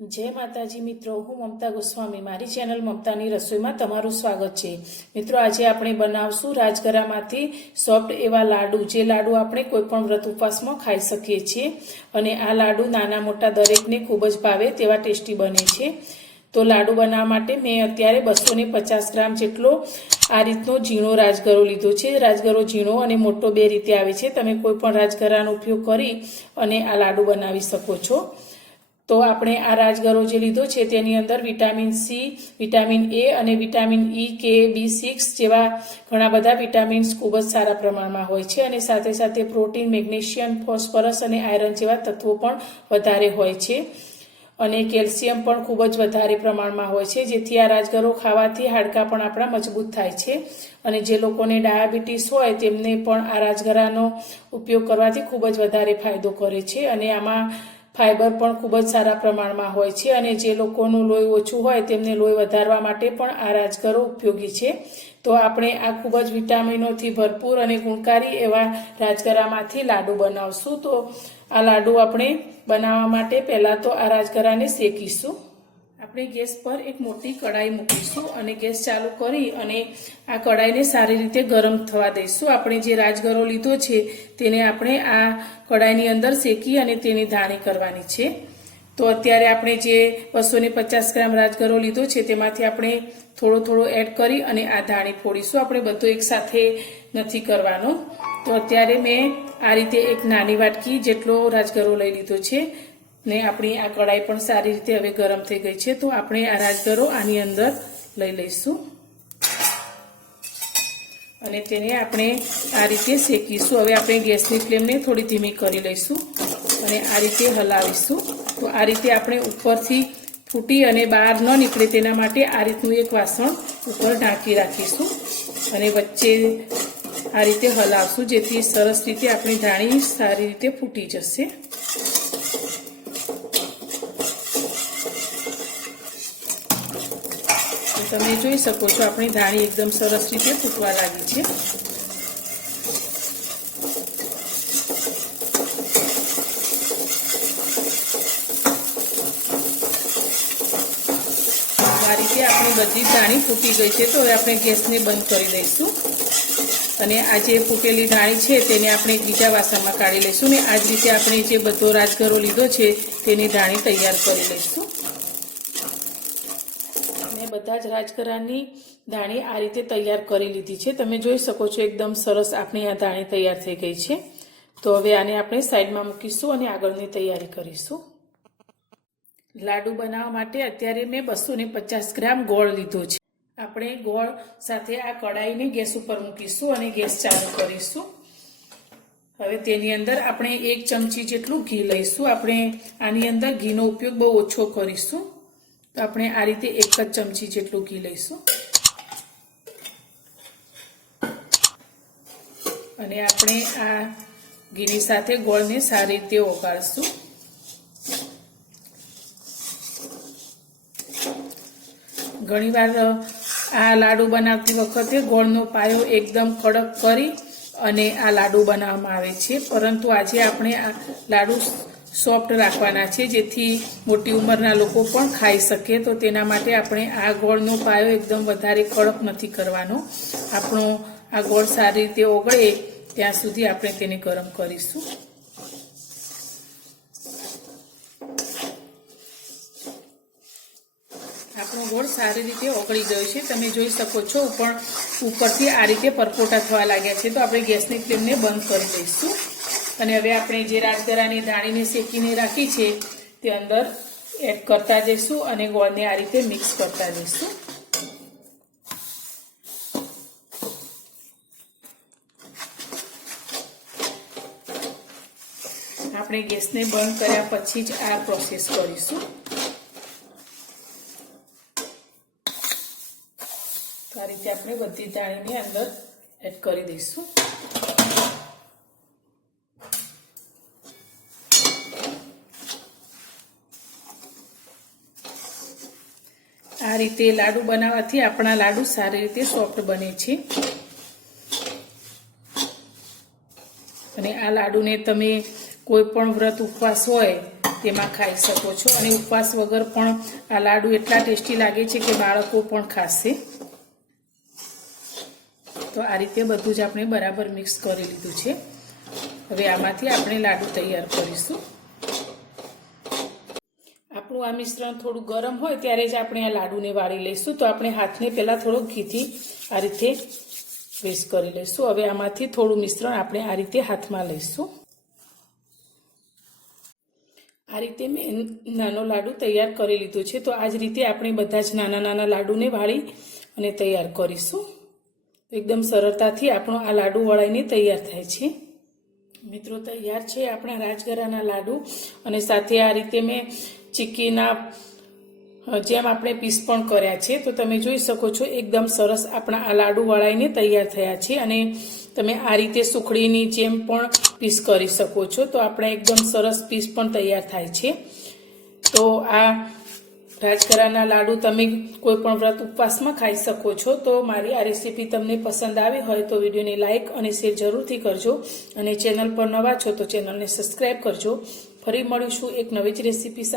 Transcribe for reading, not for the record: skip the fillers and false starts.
जय माताजी मित्रों, हूँ ममता गोस्वामी। मारी चेनल ममतानी रसोई में तमारुं स्वागत छे। मित्रों, आज आपणे बनावशुं राजगरामांथी सॉफ्ट एवा लाडू, जे लाडू आपणे कोईपण व्रत उपवास में खाई सकीए छीए अने आ लाडू नाना मोटा दरेकने खूब ज भावे तेवा टेस्टी बने छे। तो लाडू बनाववा माटे मैं अत्यारे 250 ग्राम जेटलो आ रीतनो झीणो राजगरो लीधो छे। राजगरो झीणो अने मोटो बे रीते आवे छे। तमे कोईपण राजगरानो उपयोग करी अने आ लाडू बनावी शको छो। तो आपणे आ राजगरो जे लीधो छे तेनी अंदर विटामिन सी, विटामिन ए अने विटामिन ई, के, B6 जेवा घणा बधा विटामिन्स खूब ज सारा प्रमाणमां होय छे अने साथे साथे प्रोटीन, मेग्नेशियम, फॉस्फरस अने आयरन जेवा तत्वो पण वधारे होय छे अने केल्शियम पण खूब ज वधारे प्रमाणमां होय छे, जेथी आ राजगरो खावाथी हाडकां पण आपणा मजबूत थाय छे अने जे लोकोने डायाबिटीस होय तेमने पण आ राजगरानो उपयोग करवाथी खूब ज वधारे फायदो करे छे अने आमां फाइबर पण खूब ज सारा प्रमाणमां होय छे अने जे लोकोनुं लोही ओछुं होय तेमने लोही वधारवा माटे पण आ राजगरो उपयोगी छे। तो आपणे आ खूब ज विटामिनोथी भरपूर अने गुणकारी एवा राजगरामांथी लाडू बनावशुं। तो आ लाडू आपणे बनाववा माटे पहेला तो आ राजगराने शेकीशुं। આપણે ગેસ પર એક મોટી કડાઈ મૂકીશું અને ગેસ ચાલુ કરી અને આ કડાઈને સારી રીતે ગરમ થવા દઈશું। આપણે જે રાજગરો લીધો છે તેને આપણે આ કડાઈની અંદર શેકી અને તેની ધાણી કરવાની છે। તો અત્યારે આપણે જે 250 ગ્રામ રાજગરો લીધો છે તેમાંથી આપણે થોડો થોડો એડ કરી અને આ ધાણી ફોડીશું। આપણે બધું એકસાથે નથી કરવાનો। તો અત્યારે મેં આ રીતે એક નાની વાટકી જેટલો રાજગરો લઈ લીધો છે ने अपनी आ कढ़ाई पण सारी रीते हवे गरम थई गई छे। तो आपणे आ राजगरो आनी अंदर लई लईशुं अने तेने आपणे आ रीते शेकीशुं। हवे आपणे गैसनी फ्लेमने थोड़ी धीमी करी लईशुं अने आ रीते हलावीशुं। तो आ रीते आपणे उपरथी फूटी अने बहार न निकळे तेना माटे आ रीतनुं एक वासण उपर ढांकी राखीशुं अने वच्चे आ रीते हलावशुं, जेथी सरस रीते आपणी धाणी सारी रीते फूटी जशे। તમે જોઈ શકો છો આપણી ધાણી એકદમ સરસ રીતે ફૂટવા લાગી છે। આ રીતે આપણી બધી ધાણી ફૂટી ગઈ છે। તો હવે આપણે ગેસને બંધ કરી દઈશું અને આ જે ફૂટેલી ધાણી છે તેને આપણે એક બીજા વાસણમાં કાઢી લઈશું ને આ જ રીતે આપણે જે બધો રાજગરો લીધો છે તેની ધાણી તૈયાર કરી લઈશું। બધા જ રાજગરાની ધાણી આ રીતે તૈયાર કરી લીધી છે। તમે જોઈ શકો છો એકદમ સરસ આપણી આ ધાણી તૈયાર થઈ ગઈ છે। તો હવે આને આપણે સાઈડમાં મૂકીશું અને આગળની તૈયારી કરીશું। લાડુ બનાવવા માટે અત્યારે મેં 250 ગ્રામ ગોળ લીધો છે। આપણે ગોળ સાથે આ કડાઈને ગેસ ઉપર મૂકીશું અને ગેસ ચાલુ કરીશું। હવે તેની અંદર આપણે 1 ચમચી જેટલું ઘી લઈશું। આપણે આની અંદર ઘીનો ઉપયોગ બહુ ઓછો કરીશું। तो આપણે આ રીતે 1 જ ચમચી જેટલું ઘી લઈશું અને આપણે આ ઘીની સાથે ગોળને સારી રીતે ઓગાળશું। ઘણીવાર આ લાડુ બનાવતી વખતે ગોળનો પાયો એકદમ કડક કરી અને આ લાડુ બનાવવામાં આવે છે, પરંતુ આજે આપણે આ લાડુ सॉफ्ट राखवाना छे जेथी मोटी उमरना लोको पण खाई सके। तो तेना माटे आपणे आ गोळनो पायो एकदम वधारे कड़क नथी करवानो। आपणो आ गोळ सारी रीते ओगळे त्यां सुधी आपणे तेने गरम करीशुं। आपणो गोळ सारी रीते ओगળી गयो छे। तमे जोई शको छो पण उपरथी आ रीते परपोटा थवा लाग्या छे। तो आपणे गैसनी फ्लेमने बंद करी दईशुं અને હવે આપણે જે રાજગરાની ધાણીને શેકીને રાખી છે તે અંદર એડ કરતા જઈશું અને ગોળને આ રીતે મિક્સ કરતા જઈશું। આપણે ગેસને બંધ કર્યા પછી જ આ પ્રોસેસ કરીશું। તો આ રીતે આપણે બધી ધાણીને અંદર એડ કરી દઈશું। आ रीते लाडू बनावाथी आपणा लाडू सारी रीते सॉफ्ट बने छे अने आ लाडू ने तमे कोईपण व्रत उपवास होय તેમાં ખાઈ શકો છો. અને ઉપવાસ વગર પણ આ લાડુ એટલા ટેસ્ટી લાગે છે કે બાળકો પણ ખાશે. તો આ રીતે બધું જ આપણે બરાબર મિક્સ કરી લીધું છે. હવે આમાંથી આપણે લાડુ તૈયાર કરીશું. આપણું આ મિશ્રણ થોડું ગરમ હોય ત્યારે જ આપણે આ લાડુને વાળી લઈશું. તો આપણે હાથને પહેલાં થોડો ઘીથી આ રીતે પ્રેસ કરી લઈશું. હવે આમાંથી થોડું મિશ્રણ આપણે આ રીતે હાથમાં લઈશું. આ રીતે મેં નાનો લાડુ તૈયાર કરી લીધો છે. તો આ જ રીતે આપણે બધા જ નાના નાના લાડુને વાળી અને તૈયાર કરીશું. એકદમ સરળતાથી આપણો આ લાડુ વળાઈને તૈયાર થાય છે. મિત્રો, તૈયાર છે આપણા રાજગરાના લાડુ. અને સાથે આ રીતે મેં ચીક્કીના જેમ આપણે પીસ પણ કર્યા છે. તો તમે જોઈ શકો છો એકદમ સરસ આપણા આ લાડુ વળાઈને તૈયાર થયા છે. અને તમે આ રીતે સુખડીની જેમ પણ પીસ કરી શકો છો. તો આપણા એકદમ સરસ પીસ પણ તૈયાર થાય છે. તો આ રાજગરાના લાડુ તમે કોઈ પણ વ્રત ઉપવાસમાં ખાઈ શકો છો. તો મારી આ રેસીપી તમને પસંદ આવી હોય તો વિડીયોને લાઇક અને શેર જરૂરથી કરજો. અને ચેનલ પર નવા છો તો ચેનલને સબસ્ક્રાઈબ કરજો. ફરી મળીશું એક નવી જ રેસીપી સાથે.